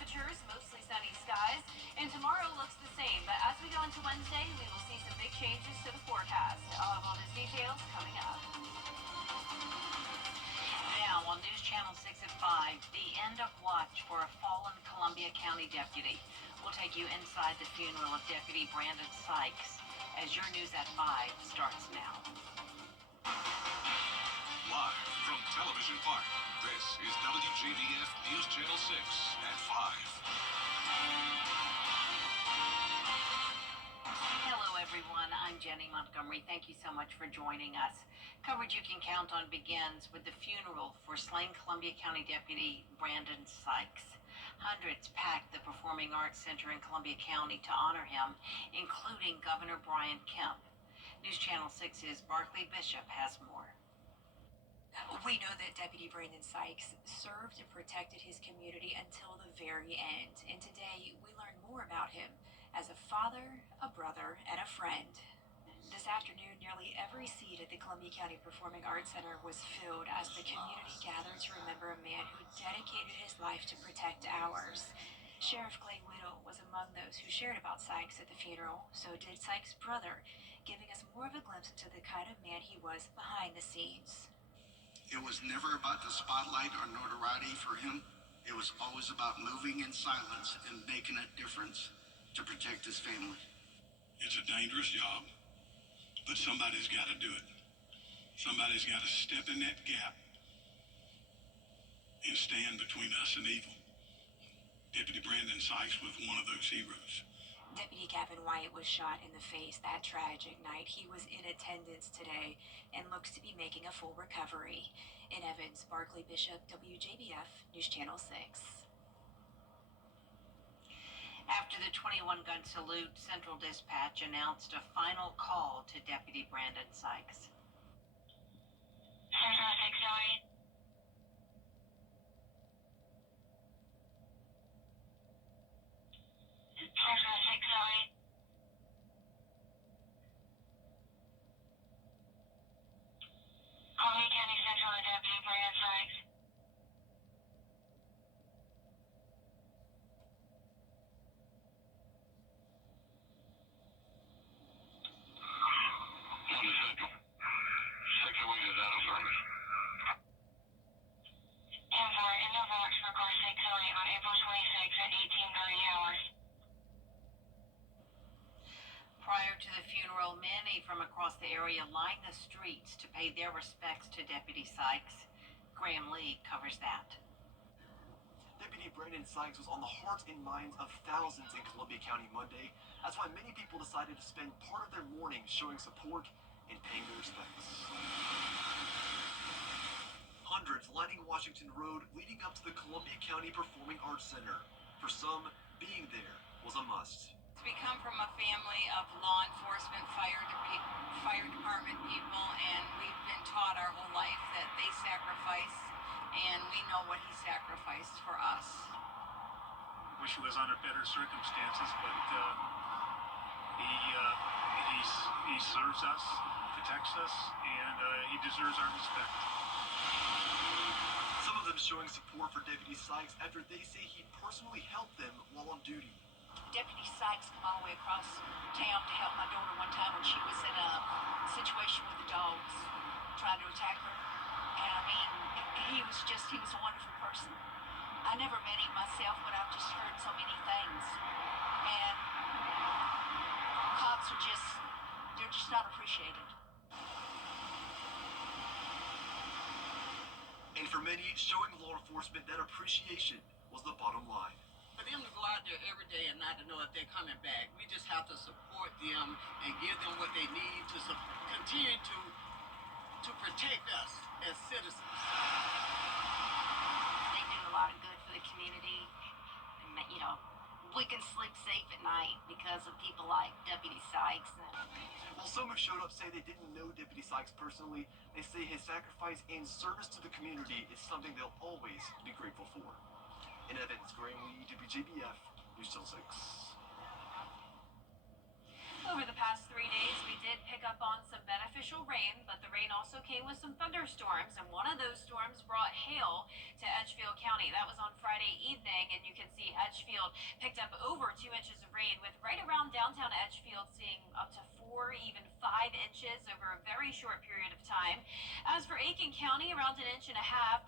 temperatures, mostly sunny skies, and tomorrow looks the same. But as we go into Wednesday, we will see some big changes to the forecast. I'll have all those details coming up. Now on News Channel 6 at 5, the end of watch for a fallen Columbia County deputy. We'll take you inside the funeral of Deputy Brandon Sykes as your News at 5 starts now. Live from Television Park, this is WJBF News Channel 6 at 5. Hello everyone, I'm Jenny Montgomery. Thank you so much for joining us. Coverage you can count on begins with the funeral for slain Columbia County Deputy Brandon Sykes. Hundreds packed the Performing Arts Center in Columbia County to honor him, including Governor Brian Kemp. News Channel 6's Barclay Bishop has more. We know that Deputy Brandon Sykes served and protected his community until the very end. And today we learn more about him as a father, a brother, and a friend. This afternoon, nearly every seat at the Columbia County Performing Arts Center was filled as the community gathered to remember a man who dedicated his life to protect ours. Sheriff Clay Whittle was among those who shared about Sykes at the funeral. So did Sykes' brother, giving us more of a glimpse into the kind of man he was behind the scenes. It was never about the spotlight or notoriety for him. It was always about moving in silence and making a difference to protect his family. It's a dangerous job, but somebody's got to do it. Somebody's got to step in that gap and stand between us and evil. Deputy Brandon Sykes was one of those heroes. Deputy Captain Wyatt was shot in the face that tragic night. He was in attendance today and looks to be making a full recovery. In Evans, Barclay Bishop, WJBF, News Channel 6. After the 21-gun salute, Central Dispatch announced a final call to Deputy Brandon Sykes. Central 608. Central 608. Columbia County Central to Deputy Brandon Sykes. County Central. 608 is out of service. 10-4, end of watch for car 608 on April 26th at 18:30 hours. Prior to the funeral, many from across the area lined the streets to pay their respects to Deputy Sykes. Graham Lee covers that. Deputy Brandon Sykes was on the hearts and minds of thousands in Columbia County Monday. That's why many people decided to spend part of their morning showing support and paying their respects. Hundreds lining Washington Road leading up to the Columbia County Performing Arts Center. For some, being there was a must. We come from a family of law enforcement, fire department people, and we've been taught our whole life that they sacrifice, and we know what he sacrificed for us. Wish he was under better circumstances, but he serves us, protects us, and he deserves our respect. Some of them showing support for Deputy Sykes after they say he personally helped them while on duty. Deputy Sykes came all the way across town to help my daughter one time when she was in a situation with the dogs trying to attack her. And I mean, he was a wonderful person. I never met him myself, but I've just heard so many things. And cops they're just not appreciated. And for many, showing law enforcement that appreciation was the bottom line. For them to go out there every day and not to know if they're coming back, we just have to support them and give them what they need to continue to protect us as citizens. They do a lot of good for the community. And, we can sleep safe at night because of people like Deputy Sykes. While some who showed up say they didn't know Deputy Sykes personally, they say his sacrifice and service to the community is something they'll always be grateful for. In Evans, Graham Lee, WJBF, News Channel 6. Over the past 3 days, we did pick up on some beneficial rain, but the rain also came with some thunderstorms, and one of those storms brought hail to Edgefield Oswego County. That was on Friday evening, and you can see Edgefield picked up over 2 inches of rain, with right around downtown Edgefield seeing up to 4, even 5 inches over a very short period of time. As for Aiken County, around 1.5 inches,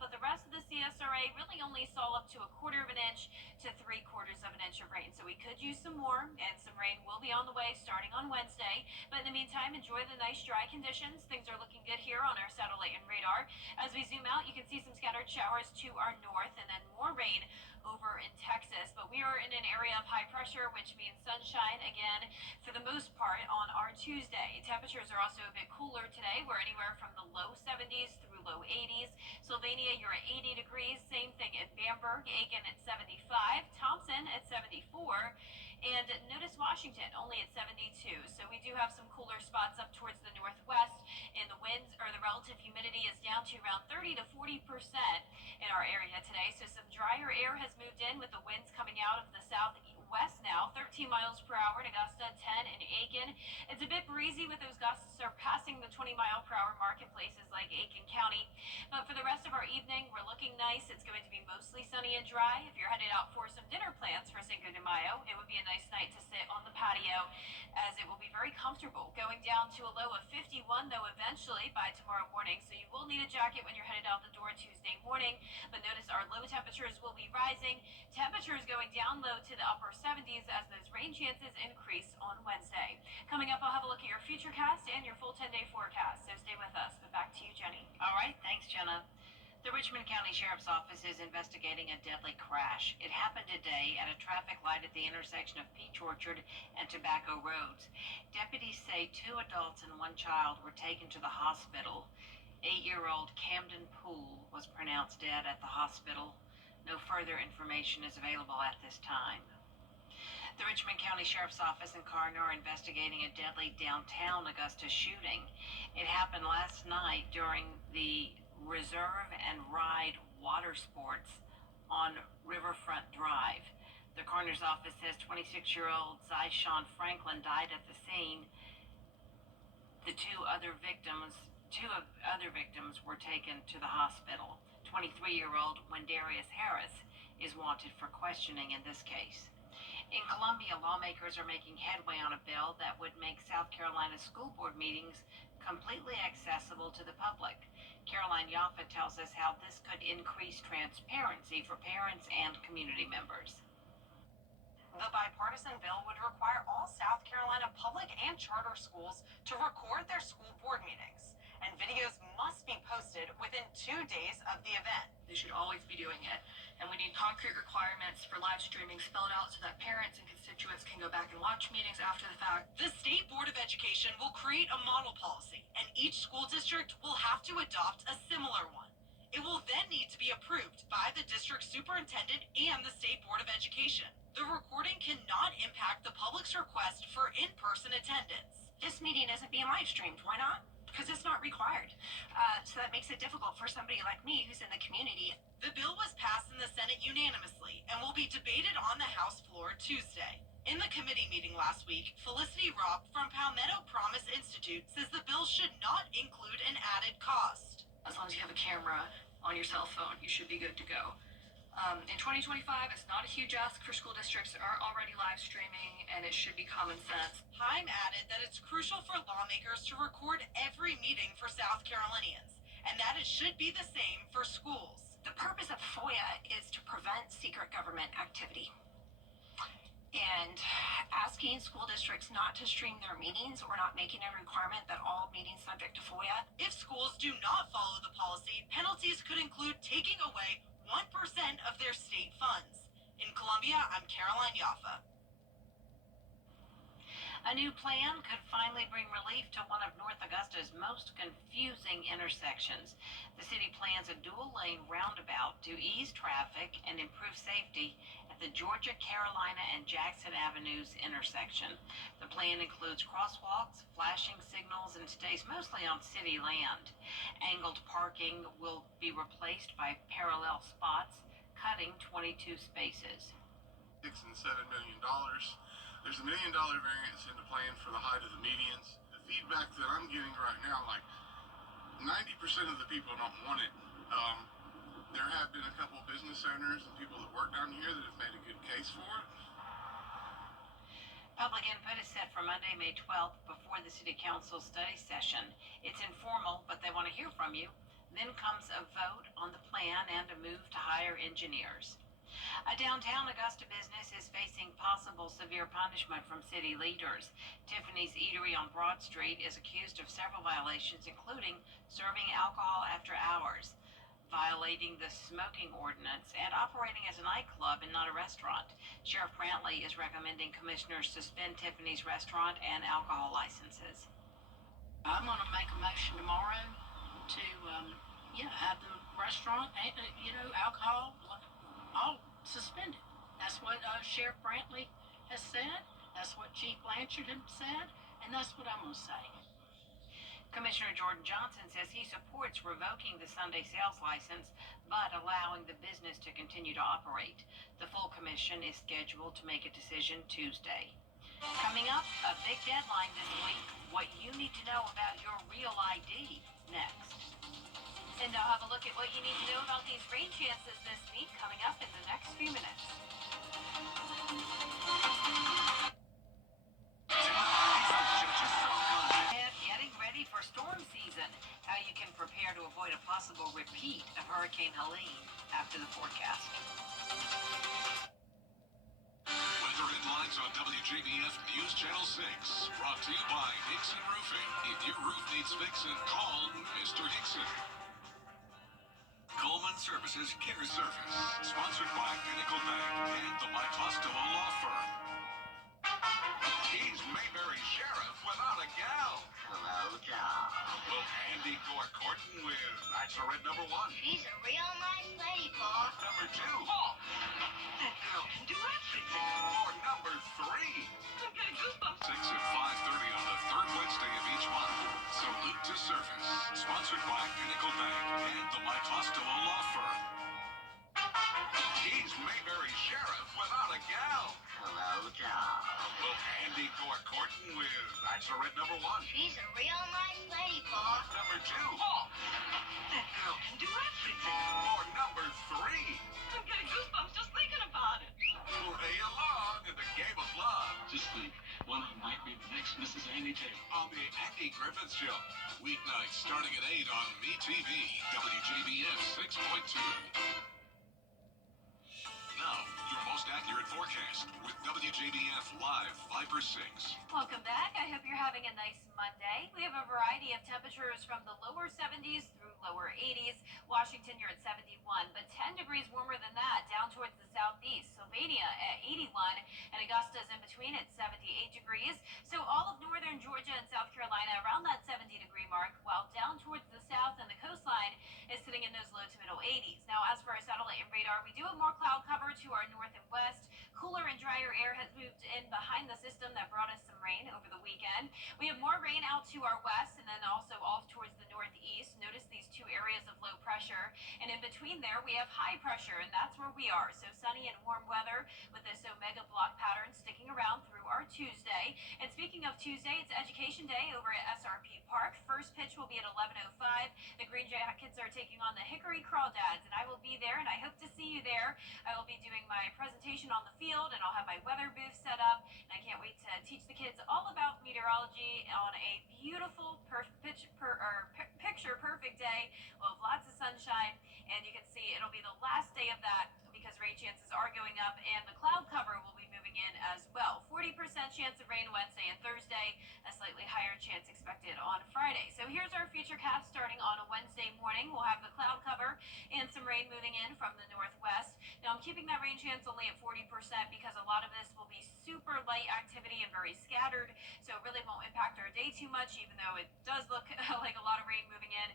but the rest of the CSRA really only saw up to 1/4 of an inch to 3/4 of an inch of rain. So we could use some more, and some rain will be on the way starting on Wednesday. But in the meantime, enjoy the nice dry conditions. Things are looking good here on our satellite and radar. As we zoom out, you can see some scattered showers to our north, and then more rain over in Texas. But we are in an area of high pressure, which means sunshine again for the most part on our Tuesday. Temperatures are also a bit cooler today. We're anywhere from the low 70s through low 80s. Sylvania, you're at 80 degrees. Same thing in Bamberg. Aiken at 75. Thompson at 74. And notice Washington only at 72. So we do have some cooler spots up towards the northwest, and the winds, or the relative humidity, is down to around 30 to 40% in our area today. So some drier air has moved in, with the winds coming out of the southwest now, 13 miles per hour in Augusta, 10 in Aiken. It's a bit breezy, with those gusts surpassing the 20-mile-per-hour mark in places like Aiken County. But for the rest of our evening, we're looking nice. It's going to be mostly sunny and dry. If you're headed out for some dinner plans for Cinco de Mayo, it would be a nice night to sit on the patio, as it will be very comfortable. Going down to a low of 51, though, eventually by tomorrow morning. So you will need a jacket when you're headed out the door Tuesday morning. But notice our low temperatures will be rising. Temperatures going down low to the upper 70s as those rain chances increase on Wednesday. Coming up, I'll have a look at your futurecast and your full 10-day forecast. So stay with us. But back to you, Jenny. All right, thanks, Jenna. The Richmond County Sheriff's Office is investigating a deadly crash. It happened today at a traffic light at the intersection of Peach Orchard and Tobacco Roads. Deputies say 2 adults and 1 child were taken to the hospital. 8-year-old Camden Poole was pronounced dead at the hospital. No further information is available at this time. The Richmond County Sheriff's Office and coroner are investigating a deadly downtown Augusta shooting. It happened last night during the Reserve and Ride water sports on Riverfront Drive. The coroner's office says 26-year-old Zyshawn Franklin died at the scene. The two other victims were taken to the hospital. 23-year-old Wendarius Harris is wanted for questioning in this case. In Columbia, lawmakers are making headway on a bill that would make South Carolina school board meetings completely accessible to the public. Caroline Yaffa tells us how this could increase transparency for parents and community members. The bipartisan bill would require all South Carolina public and charter schools to record their school board meetings, and videos must be posted within 2 days of the event. They should always be doing it, and we need concrete requirements for live streaming spelled out so that parents and constituents can go back and watch meetings after the fact. The State Board of Education will create a model policy, and each school district will have to adopt a similar one. It will then need to be approved by the district superintendent and the State Board of Education. The recording cannot impact the public's request for in-person attendance. This meeting isn't being live streamed. Why not? Because it's not required. So that makes it difficult for somebody like me who's in the community. The bill was passed in the Senate unanimously and will be debated on the House floor Tuesday. In the committee meeting last week, Felicity Robb from Palmetto Promise Institute says the bill should not include an added cost. As long as you have a camera on your cell phone, you should be good to go. In 2025, it's not a huge ask for school districts that are already live streaming, and it should be common sense. Heim added that it's crucial for lawmakers to record every meeting for South Carolinians, and that it should be the same for schools. The purpose of FOIA is to prevent secret government activity. And asking school districts not to stream their meetings or not making a requirement that all meetings subject to FOIA. If schools do not follow the policy, penalties could include taking away 1% of their state funds. In Columbia, I'm Caroline Yaffa. A new plan could finally bring relief to one of North Augusta's most confusing intersections. The city plans a dual-lane roundabout to ease traffic and improve safety at the Georgia, Carolina, and Jackson Avenues intersection. The plan includes crosswalks, flashing signals, and stays mostly on city land. Angled parking will be replaced by parallel spots, cutting 22 spaces. $6 and $7 million. There's $1 million variance in the plan for the height of the medians. The feedback that I'm getting right now, like 90% of the people don't want it. There have been a couple of business owners and people that work down here that have made a good case for it. Public input is set for Monday, May 12th, before the City Council study session. It's informal, but they want to hear from you. Then comes a vote on the plan and a move to hire engineers. A downtown Augusta business is facing possible severe punishment from city leaders. Tiffany's Eatery on Broad Street is accused of several violations, including serving alcohol after hours, violating the smoking ordinance, and operating as a nightclub and not a restaurant. Sheriff Brantley is recommending commissioners suspend Tiffany's restaurant and alcohol licenses. I'm going to make a motion tomorrow to, have the restaurant and, alcohol all suspended. That's what Sheriff Brantley has said. That's what Chief Blanchard has said, and that's what I'm going to say. Commissioner Jordan Johnson says he supports revoking the Sunday sales license, but allowing the business to continue to operate. The full commission is scheduled to make a decision Tuesday. Coming up, a big deadline this week, what you need to know about your real ID next. And I'll have a look at what you need to know about these rain chances this week coming up in the next few minutes. Getting ready for storm season. How you can prepare to avoid a possible repeat of Hurricane Helene after the forecast. Weather headlines on WJBF News Channel 6. Brought to you by Hickson Roofing. If your roof needs fixing, call Mr. Hickson. Coleman Services Care Service. Sponsored by Pinnacle Bank and the Mike Costello Law Firm. He's Mayberry Sheriff without a gal. Hello, John. Will Andy go a courting with Bachelorette number 1? She's a real nice lady, Pa. Number 2. Oh, that girl can do everything. Or number 3. I'm getting goosebumps. 6 at 5:30 on the third Wednesday of each month. Salute to Service. Sponsored by Pinnacle Bank and the Mike Costello Law Firm. He's Mayberry Sheriff without a gal. Hello, John. Will Andy go a courting with Bachelorette number 1? She's a real nice lady, Pa. Number 2. Oh, that girl can do everything. Or number 3. I'm getting goosebumps just thinking about it. Play along in the game of love. Just think, one of them might be the next Mrs. Andy Taylor. On the Andy Griffith Show. Weeknights starting at 8 on MeTV. WJBF 6.2. Now, your most accurate forecast with WJBF Live Viper 6. Welcome back. I hope you're having a nice Monday. We have a variety of temperatures from the lower 70s through lower 80s. Washington, you're at 71, but 10 degrees warmer than that down towards the southeast. Sylvania at 81, and Augusta's in between at 78 degrees. So all of northern Georgia and South Carolina around that 70-degree mark, while down towards the south and the coastline is sitting in those low to middle 80s. Now, as for our satellite and radar, we do have more cloud cover to our north and west. Cooler and drier air has moved in behind the system that brought us some rain over the weekend. We have more rain out to our west and then also off towards the northeast. Notice these two areas of low pressure, and in between there we have high pressure, and that's where we are. So sunny and warm weather with this omega block pattern sticking around through our Tuesday. And speaking of Tuesday, it's Education Day over at SRP Park. First pitch will be at 11:05. The Green Jackets are taking on the Hickory Crawdads, and I will be there, and I hope to see you there. I will be doing my presentation on the field, and I'll have my weather booth set up, and I can't wait to teach the kids all about meteorology on a beautiful picture perfect day. We'll have lots of sunshine, and you can see it'll be the last day of that because rain chances are going up, and the cloud cover will be moving in as well. 40% chance of rain Wednesday and Thursday, a slightly higher chance expected on Friday. So here's our futurecast starting on a Wednesday morning. We'll have the cloud cover and some rain moving in from the northwest. Now I'm keeping that rain chance only at 40% because a lot of this will be super light activity and very scattered, so it really won't impact our day too much, even though it does look like a lot of rain moving in.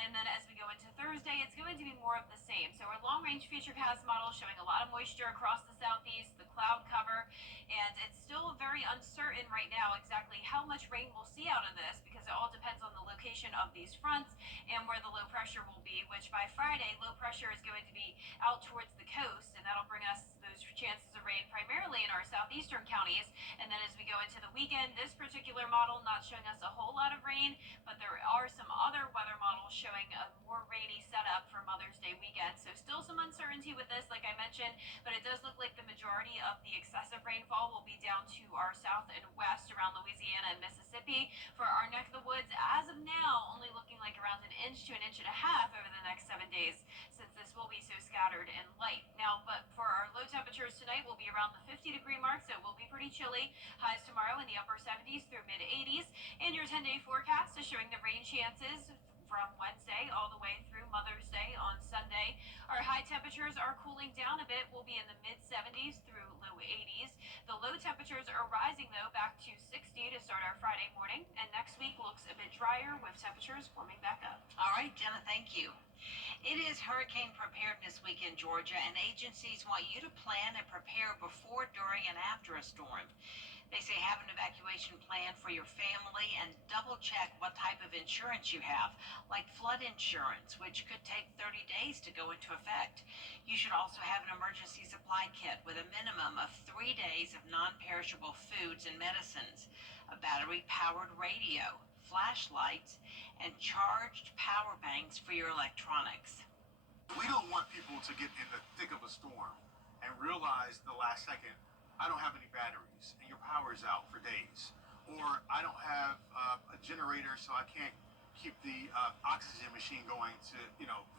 And then as we go into Thursday, it's going to be more of the same. So our long-range futurecast model showing a lot of moisture across the southeast, the cloud cover, and it's still very uncertain right now exactly how much rain we'll see out of this because it all depends on the location of these fronts and where the low pressure will be, which by Friday, low pressure is going to be out towards the coast, and that'll bring us those chances of rain primarily in our southeastern counties. And then as we go into the weekend, this particular model not showing us a whole lot of rain, but there are some other weather models showing a more rainy setup for Mother's Day weekend. So still uncertainty with this, like I mentioned, but it does look like the majority of the excessive rainfall will be down to our south and west around Louisiana and Mississippi. For our neck of the woods, as of now, only looking like around an inch to an inch and a half over the next 7 days, since this will be so scattered and light. Now, but for our low temperatures tonight will be around the 50-degree mark, so it will be pretty chilly. Highs tomorrow in the upper 70s through mid 80s. And your 10-day forecast is showing the rain chances from Wednesday all the way through Mother's Day on Sunday. Our high temperatures are cooling down a bit. We'll be in the mid 70s through low 80s. The low temperatures are rising though back to 60 to start our Friday morning, and next week looks a bit drier with temperatures warming back up. All right, Jenna, thank you. It is Hurricane Preparedness Week in Georgia, and agencies want you to plan and prepare before, during, and after a storm. They say have an evacuation plan for your family and double check what type of insurance you have, like flood insurance, which could take 30 days to go into effect. You should also have an emergency supply kit with a minimum of 3 days of non-perishable foods and medicines, a battery-powered radio, flashlights, and charged power banks for your electronics. We don't want people to get in the thick of a storm and realize the last second, I don't have any batteries and your power is out for days. Or I don't have a generator, so I can't keep the oxygen machine going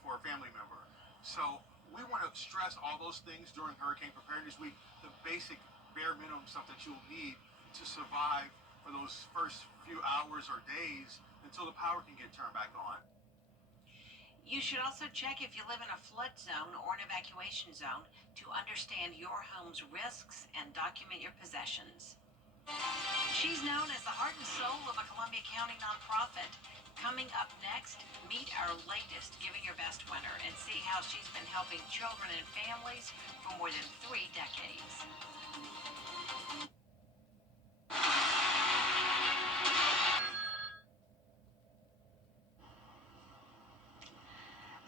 for a family member. So we want to stress all those things during Hurricane Preparedness Week, the basic bare minimum stuff that you'll need to survive for those first few hours or days until the power can get turned back on. You should also check if you live in a flood zone or an evacuation zone to understand your home's risks and document your possessions. She's known as the heart and soul of a Columbia County nonprofit. Coming up next, meet our latest Giving Your Best winner and see how she's been helping children and families for more than 3 decades.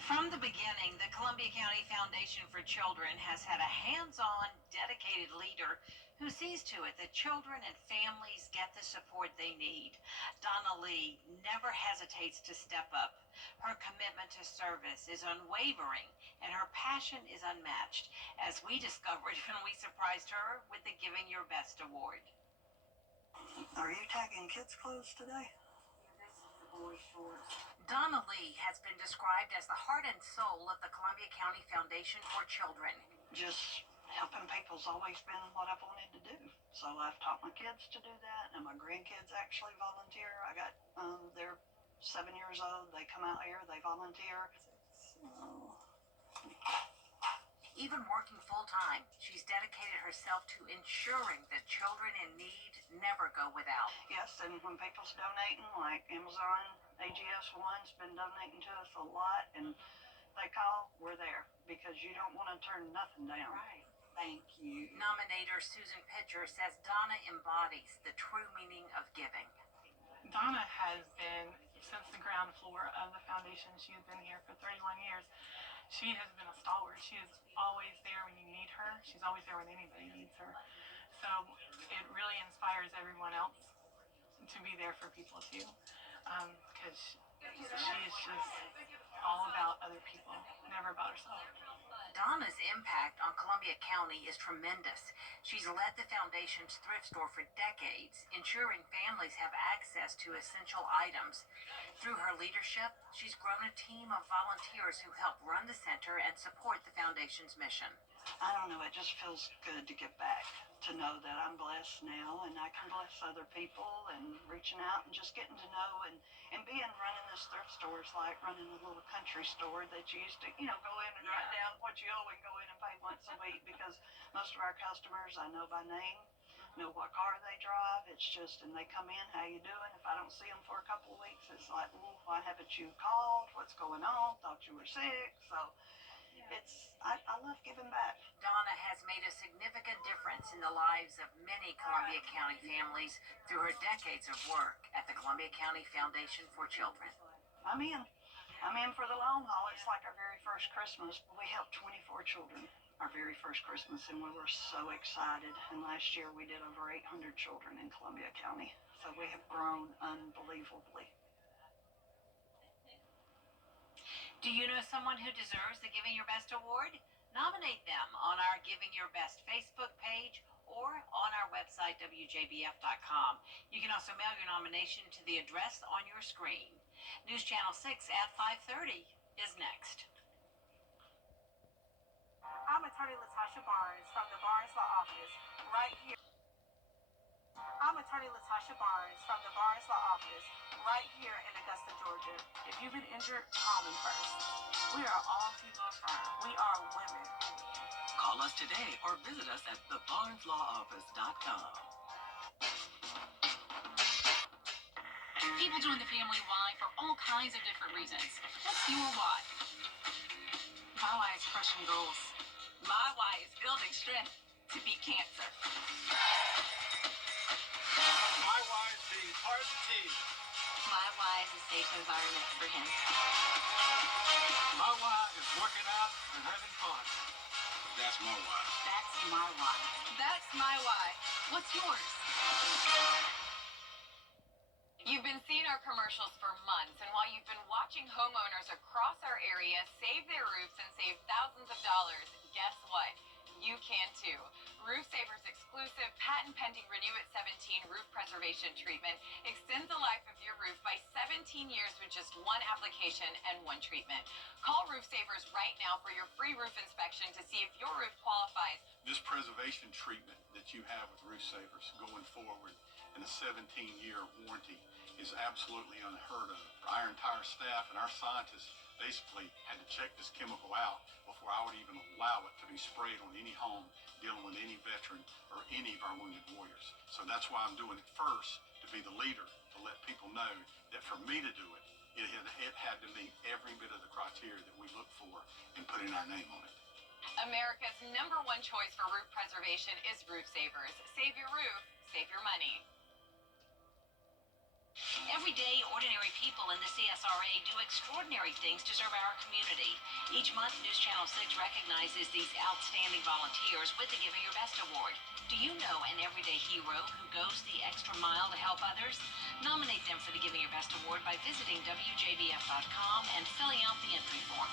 From the beginning, the Columbia County Foundation for Children has had a hands-on, dedicated leader who sees to it that children and families get the support they need. Donna Lee never hesitates to step up. Her commitment to service is unwavering, and her passion is unmatched, as we discovered when we surprised her with the Giving Your Best Award. Are you tagging kids' clothes today? Donna Lee has been described as the heart and soul of the Columbia County Foundation for Children. Just helping people's always been what I've wanted to do. So I've taught my kids to do that, and my grandkids actually volunteer. I got, they're 7 years old. They come out here, they volunteer. So... Even working full-time, she's dedicated herself to ensuring that children in need never go without. Yes, and when people's donating, like Amazon, AGS One's been donating to us a lot, and they call, we're there, because you don't want to turn nothing down. Right. Thank you. Nominator Susan Pitcher says Donna embodies the true meaning of giving. Donna has been, since the ground floor of the foundation, she has been here for 31 years. She has been a stalwart. She is always there when you need her. She's always there when anybody needs her. So it really inspires everyone else to be there for people too, because she is just all about other people, never about herself. Donna's impact on Columbia County is tremendous. She's led the foundation's thrift store for decades, ensuring families have access to essential items. Through her leadership, she's grown a team of volunteers who help run the center and support the foundation's mission. I don't know, it just feels good to give back, to know that I'm blessed now and I can bless other people, and reaching out and just getting to know and being running this thrift store is like running a little country store that you used to, go in and write down what you owe and go in and pay once a week, because most of our customers I know by name, know what car they drive. It's just, and they come in, how you doing? If I don't see them for a couple of weeks, it's like, well, why haven't you called? What's going on? Thought you were sick. So I love giving back. Donna has made a significant difference in the lives of many Columbia County families through her decades of work at the Columbia County Foundation for Children. I'm in for the long haul. It's like our very first Christmas. We helped 24 children our very first Christmas, and we were so excited. And last year we did over 800 children in Columbia County. So we have grown unbelievably. Do you know someone who deserves the Giving Your Best award? Nominate them on our Giving Your Best Facebook page or on our website, WJBF.com. You can also mail your nomination to the address on your screen. News Channel 6 at 5:30 is next. I'm attorney Latasha Barnes from the Barnes Law Office right here. I'm attorney Latasha Barnes from the Barnes Law Office right here in Augusta, Georgia. If you've been injured, call me first. We are all female firm. We are women who win. Call us today or visit us at thebarneslawoffice.com. People join the family Y for all kinds of different reasons. What's your why? My why is crushing goals. My why is building strength to beat cancer. My why is being part of the team. My why is a safe environment for him. My why is working out and having fun. That's my why. That's my why. That's my why. What's yours? You've been seeing our commercials for months, and while you've been watching homeowners across our area save their roofs and save thousands of dollars, guess what? You can too. Roof Saver's exclusive patent-pending Renew at 17 roof preservation treatment extends the life of your roof by 17 years with just one application and one treatment. Call Roof Savers right now for your free roof inspection to see if your roof qualifies. This preservation treatment that you have with Roof Savers going forward and a 17-year warranty is absolutely unheard of. Our entire staff and our scientists basically had to check this chemical out before I would even allow it to be sprayed on any home dealing with any veteran or any of our wounded warriors. So that's why I'm doing it first, to be the leader, to let people know that for me to do it, it had to meet every bit of the criteria that we look for in putting our name on it. America's #1 choice for roof preservation is Roof Savers. Save your roof, save your money. Everyday, ordinary people in the CSRA do extraordinary things to serve our community. Each month, News Channel 6 recognizes these outstanding volunteers with the Giving Your Best Award. Do you know an everyday hero who goes the extra mile to help others? Nominate them for the Giving Your Best Award by visiting WJBF.com and filling out the entry form.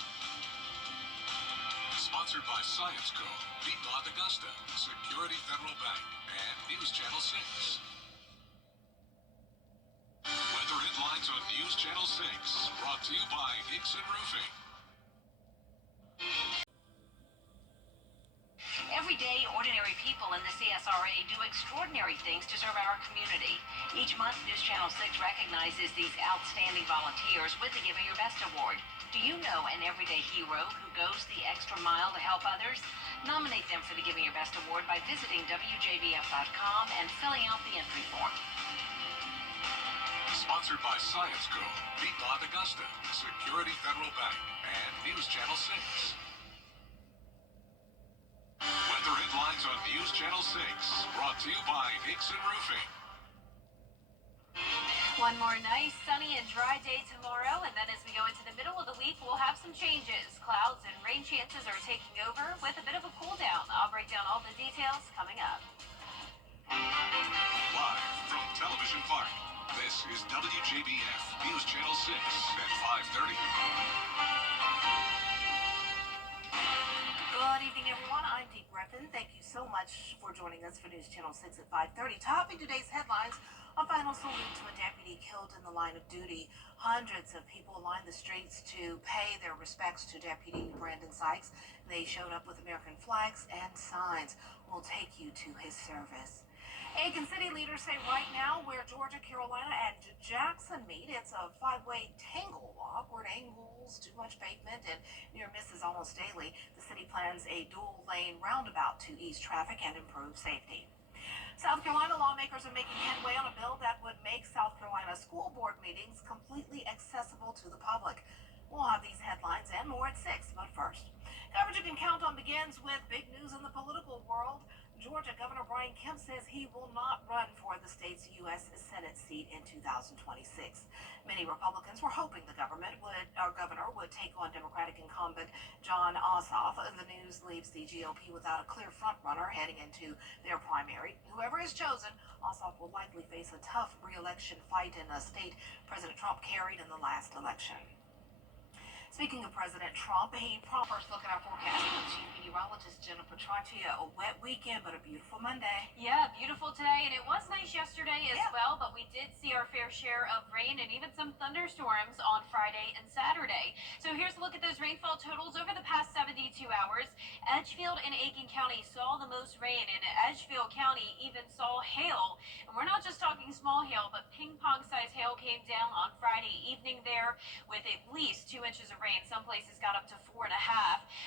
Sponsored by Science Co., Piedmont Augusta, Security Federal Bank, and News Channel 6. Weather headlines on News Channel 6, brought to you by Hickson Roofing. Everyday, ordinary people in the CSRA do extraordinary things to serve our community. Each month, News Channel 6 recognizes these outstanding volunteers with the Giving Your Best Award. Do you know an everyday hero who goes the extra mile to help others? Nominate them for the Giving Your Best Award by visiting WJBF.com and filling out the entry form. Sponsored by Science Co., Piedmont Augusta, Security Federal Bank, and News Channel 6. Weather headlines on News Channel 6, brought to you by Hickson Roofing. One more nice, sunny, and dry day tomorrow, and then as we go into the middle of the week, we'll have some changes. Clouds and rain chances are taking over with a bit of a cool down. I'll break down all the details coming up. Live from Television Park, this is WJBF News Channel 6 at 5:30. Good evening, everyone. I'm Dee Griffin. Thank you so much for joining us for News Channel 6 at 5:30. Topping today's headlines, a final salute to a deputy killed in the line of duty. Hundreds of people lined the streets to pay their respects to Deputy Brandon Sykes. They showed up with American flags and signs. We'll take you to his service. Aiken City leaders say right now where Georgia, Carolina, and Jackson meet, it's a five-way tangle. Awkward angles, too much pavement, and near misses almost daily. The city plans a dual-lane roundabout to ease traffic and improve safety. South Carolina lawmakers are making headway on a bill that would make South Carolina school board meetings completely accessible to the public. We'll have these headlines and more at 6, but first, coverage you can count on begins with big news in the political world. Georgia Governor Brian Kemp says he will not run for the state's U.S. Senate seat in 2026. Many Republicans were hoping the governor would take on Democratic incumbent Jon Ossoff. The news leaves the GOP without a clear frontrunner heading into their primary. Whoever is chosen, Ossoff will likely face a tough re-election fight in a state President Trump carried in the last election. Speaking of President Trump, first look at our forecast with chief meteorologist Jennifer Trottia. A wet weekend, but a beautiful Monday. Yeah, beautiful today, and it was nice yesterday as well, but we did see our fair share of rain and even some thunderstorms on Friday and Saturday. So here's a look at those rainfall totals over the past 72 hours. Edgefield and Aiken County saw the most rain, and Edgefield County even saw hail. And we're not just talking small hail, but ping pong size hail came down on Friday evening there with at least 2 inches of rain. Some places got up to 4.5.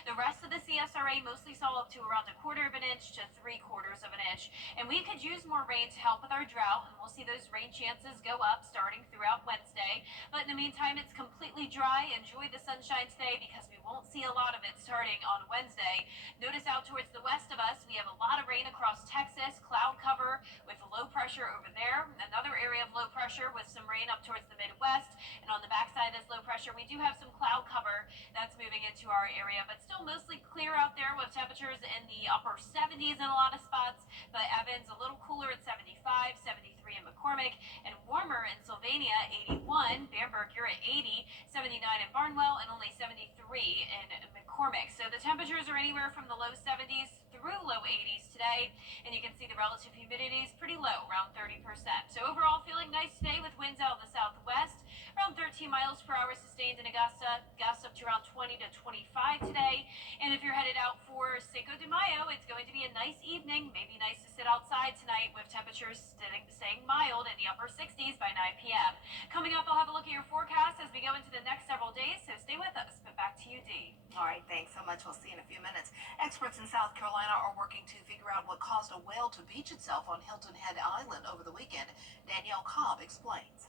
The rest of the CSRA mostly saw up to around 1/4 of an inch to 3/4 of an inch. And we could use more rain to help with our drought, and we'll see those rain chances go up starting throughout Wednesday. But in the meantime, it's completely dry. Enjoy the sunshine today because we won't see a lot of it starting on Wednesday. Notice out towards the west of us, we have a lot of rain across Texas, cloud cover with low pressure over there. Another area of low pressure with some rain up towards the Midwest. And on the backside of this low pressure, we do have some cloud cover that's moving into our area, but still mostly clear out there with temperatures in the upper 70s in a lot of spots. But Evans a little cooler at 75, 73 in McCormick, and warmer in Sylvania, 81. Bamberg, you're at 80, 79 in Barnwell, and only 73 in McCormick. So the temperatures are anywhere from the low 70s through low 80s today, and you can see the relative humidity is pretty low, around 30%. So overall, feeling nice today with winds out of the southwest, around 13 miles per hour sustained in Augusta, gusts up to around 20 to 25 today. And if you're headed out for Cinco de Mayo, it's going to be a nice evening, maybe nice to sit outside tonight with temperatures staying mild in the upper 60s by 9 p.m. Coming up, I'll have a look at your forecast as we go into the next several days, so stay with us. But back to you, Dee. All right, thanks so much. We'll see you in a few minutes. Experts in South Carolina are working to figure out what caused a whale to beach itself on Hilton Head Island over the weekend. Danielle Cobb explains.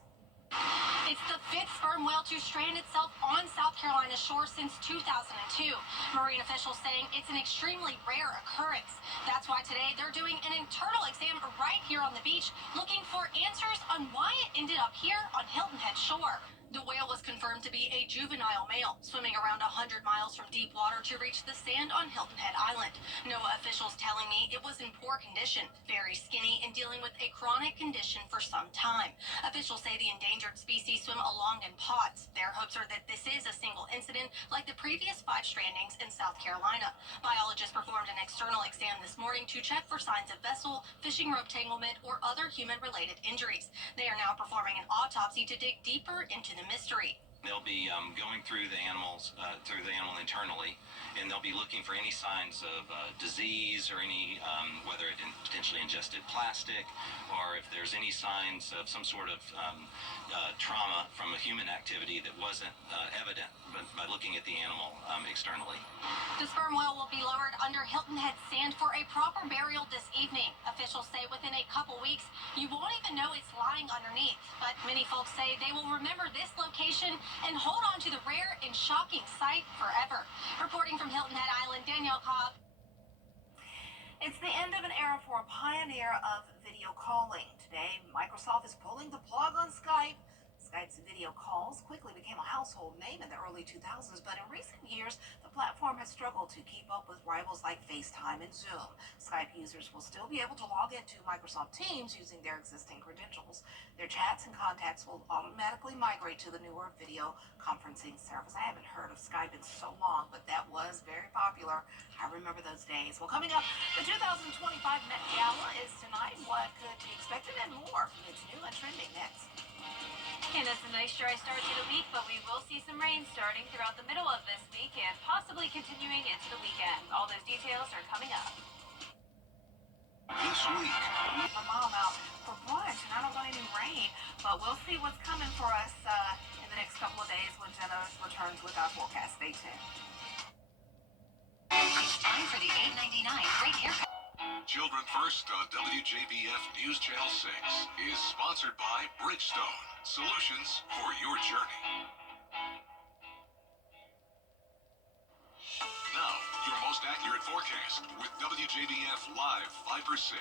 It's the fifth sperm whale to strand itself on South Carolina's shore since 2002. Marine officials saying it's an extremely rare occurrence. That's why today they're doing an internal exam right here on the beach, looking for answers on why it ended up here on Hilton Head shore. The whale was confirmed to be a juvenile male, swimming around 100 miles from deep water to reach the sand on Hilton Head Island. NOAA officials telling me it was in poor condition, very skinny, and dealing with a chronic condition for some time. Officials say the endangered species swim along in pods. Their hopes are that this is a single incident like the previous 5 strandings in South Carolina. Biologists performed an external exam this morning to check for signs of vessel, fishing rope tanglement, or other human-related injuries. They are now performing an autopsy to dig deeper into the mystery. They'll be going through the animal internally, and they'll be looking for any signs of disease or any, whether it potentially ingested plastic, or if there's any signs of some sort of trauma from a human activity that wasn't evident by looking at the animal externally. The sperm whale will be lowered under Hilton Head sand for a proper burial this evening. Officials say within a couple weeks, you won't even know it's lying underneath. But many folks say they will remember this location and hold on to the rare and shocking sight forever. Reporting from Hilton Head Island, Danielle Cobb. It's the end of an era for a pioneer of video calling. Today, Microsoft is pulling the plug on Skype. Skype's video calls quickly became a household name in the early 2000s, but in recent years, the platform has struggled to keep up with rivals like FaceTime and Zoom. Skype users will still be able to log into Microsoft Teams using their existing credentials. Their chats and contacts will automatically migrate to the newer video conferencing service. I haven't heard of Skype in so long, but that was very popular. I remember those days. Well, coming up, the 2025 Met Gala is tonight. What could be expected and more from its new and trending next. And it's a nice dry start to the week, but we will see some rain starting throughout the middle of this week and possibly continuing into the weekend. All those details are coming up. This week, my mom out for brunch, and I don't want any rain, but we'll see what's coming for us in the next couple of days when Jenna returns with our forecast. Stay tuned. It's time for the $8.99 Great Haircut. Children First on WJBF News Channel 6 is sponsored by Bridgestone, solutions for your journey. Now, your most accurate forecast with WJBF Live 5 for 6.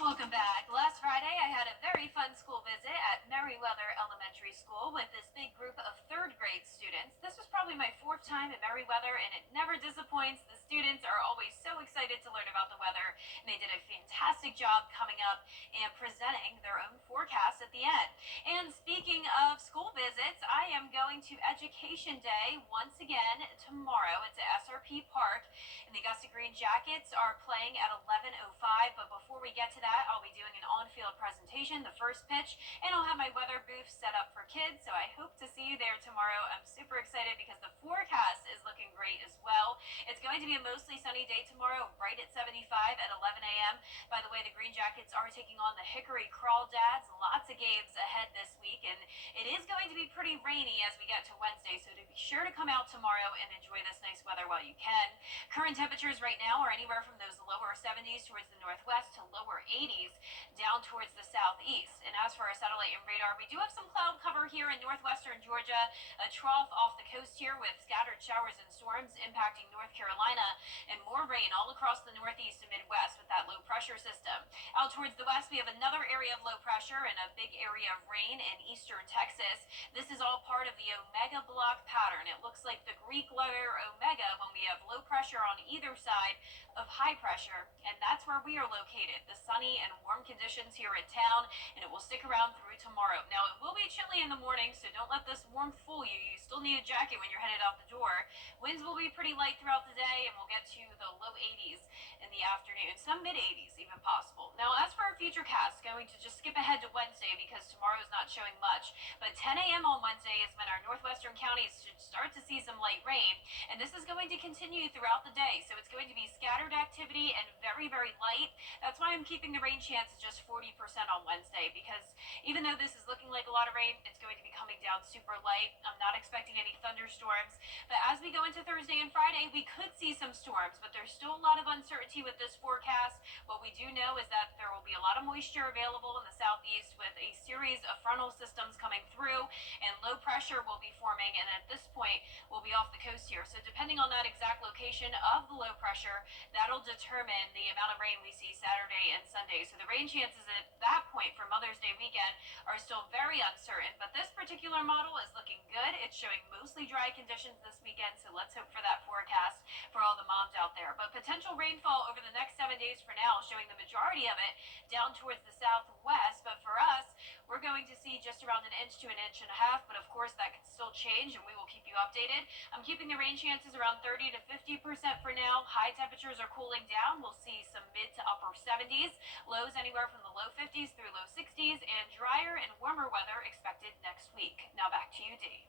Welcome back. Last Friday, I had a very fun school visit at Merriweather Elementary School with this big group of 3rd grade students. This was probably my 4th time at Merriweather, and it never disappoints. The students are always so excited to learn about the weather. weather, and they did a fantastic job coming up and presenting their own forecast at the end. And speaking of school visits, I am going to Education Day once again tomorrow. It's at SRP Park, and the Augusta Green Jackets are playing at 11:05. But before we get to that, I'll be doing an on-field presentation, the first pitch, and I'll have my weather booth set up for kids. So I hope to see you there tomorrow. I'm super excited because the forecast is looking great as well. It's going to be a mostly sunny day tomorrow, right at 75 at 11 a.m. By the way, the Green Jackets are taking on the Hickory Crawdads. Lots of games ahead this week, and it is going to be pretty rainy as we get to Wednesday, so to be sure to come out tomorrow and enjoy this nice weather while you can. Current temperatures right now are anywhere from those lower 70s towards the northwest to lower 80s down towards the southeast. And as for our satellite and radar, we do have some cloud cover here in northwestern Georgia, a trough off the coast here with scattered showers and storms impacting North Carolina, and more rain all across the northeast and midwest with that low pressure system. Out towards the west, we have another area of low pressure and a big area of rain in eastern Texas. This is all part of the omega block pattern. It looks like the Greek letter omega when we have low pressure on either side of high pressure, and that's where we are located. The sunny and warm conditions here in town, and it will stick around through tomorrow. Now, it will be chilly in the morning, so don't let this warmth fool you. You still need a jacket when you're headed out the door. Winds will be pretty light throughout the day, and we'll get to the low 80s in the afternoon, some mid 80s even possible. Now, as for our future cast, going to just skip ahead to Wednesday because tomorrow is not showing much, but 10 a.m. on Wednesday is when our northwestern counties should start to see some light rain, and this is going to continue throughout the day, so it's going to be scattered activity and very, very light. That's why I'm keeping the rain chance just 40% on Wednesday, because even though this is looking like a lot of rain, it's going to be coming down super light. I'm not expecting any thunderstorms, but as we go into Thursday and Friday, we could see some storms, but there's still a lot of uncertainty with this forecast. What we do know is that there will be a lot of moisture available in the southeast with a series of frontal systems coming through, and low pressure will be forming, and at this point we'll be off the coast here. So depending on that exact location of the low pressure, that'll determine the amount of rain we see Saturday and Sunday. So the rain chances at that point for Mother's Day weekend are still very uncertain, but this particular model is looking good. It's showing mostly dry conditions this weekend, so let's hope for that forecast for all the moms out there. But potential rainfall over the next 7 days for now, showing the majority of it down towards the southwest. But for us, we're going to see just around 1 inch to 1.5 inches, but of course that could still change, and we will keep you updated. I'm keeping the rain chances around 30 to 50% for now. High temperatures are cooling down. We'll see some mid to upper 70s, lows anywhere from the low 50s through low 60s, and drier and warmer weather expected next week. Now back to you, Dee.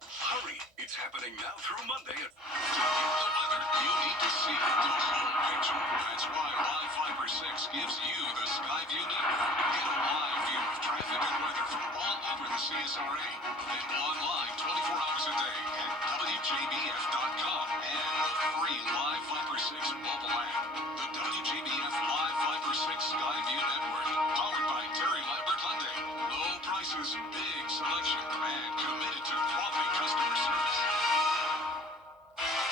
Hurry, it's happening now through Monday. To get the weather you need to see the whole picture. That's why Live Fiber 6 gives you the sky view network. Get a live view of traffic and weather from all over the CSRA. Then go online 24 hours a day at WJBF.com and the free Live Fiber 6 mobile app. The WJBF Live Fiber 6 Sky View Network, powered by Terry Lambert Hyundai. Low prices, big selection, and committed to quality customer service.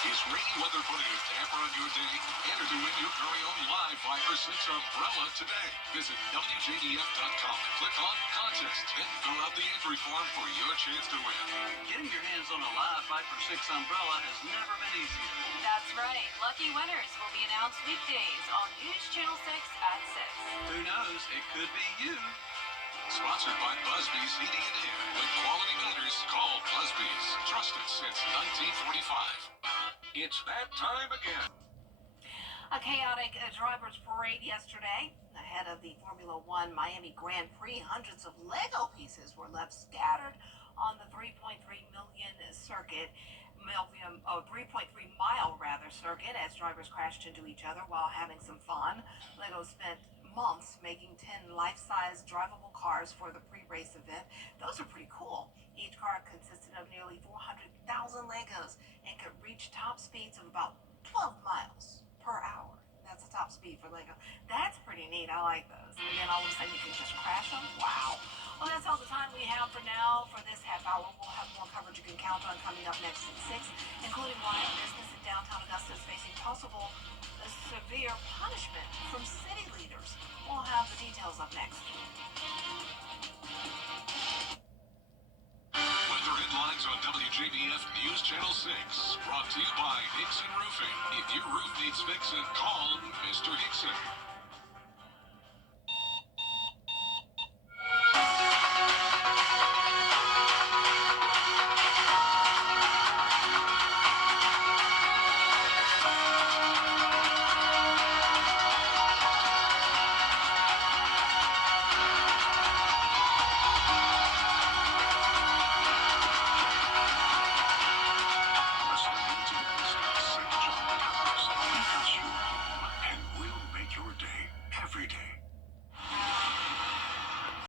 Is rainy weather putting a damper on your day? Enter to win your very own Live Fiber 6 umbrella today. Visit WJBF.com and click on Contest. Then fill out the entry form for your chance to win. Getting your hands on a Live Viper 6 umbrella has never been easier. That's right. Lucky winners will be announced weekdays on News Channel 6 at 6. Who knows? It could be you. Sponsored by Busby's Heating and Air. When quality matters, call Busby's. Trusted since 1945. It's that time again. A chaotic drivers parade yesterday ahead of the Formula One Miami Grand Prix. Hundreds of Lego pieces were left scattered on the 3.3 million circuit. 3.3 mile circuit as drivers crashed into each other while having some fun. Lego spent months making 10 life-size drivable cars for the pre-race event. Those are pretty cool. Each car consisted of nearly 400,000 Legos and could reach top speeds of about 12 miles per hour. That's the top speed for Lego. That's pretty neat. I like those. And then all of a sudden you can just crash them. Wow. Well, that's all the time we have for now. For this half hour, we'll have more coverage you can count on coming up next at 6, including why a business in downtown Augusta is facing possible severe punishment from city leaders. We'll have the details up next. Weather headlines on WJBF WJBF News Channel 6, brought to you by Hickson Roofing. If your roof needs fixing, call Mr. Hickson.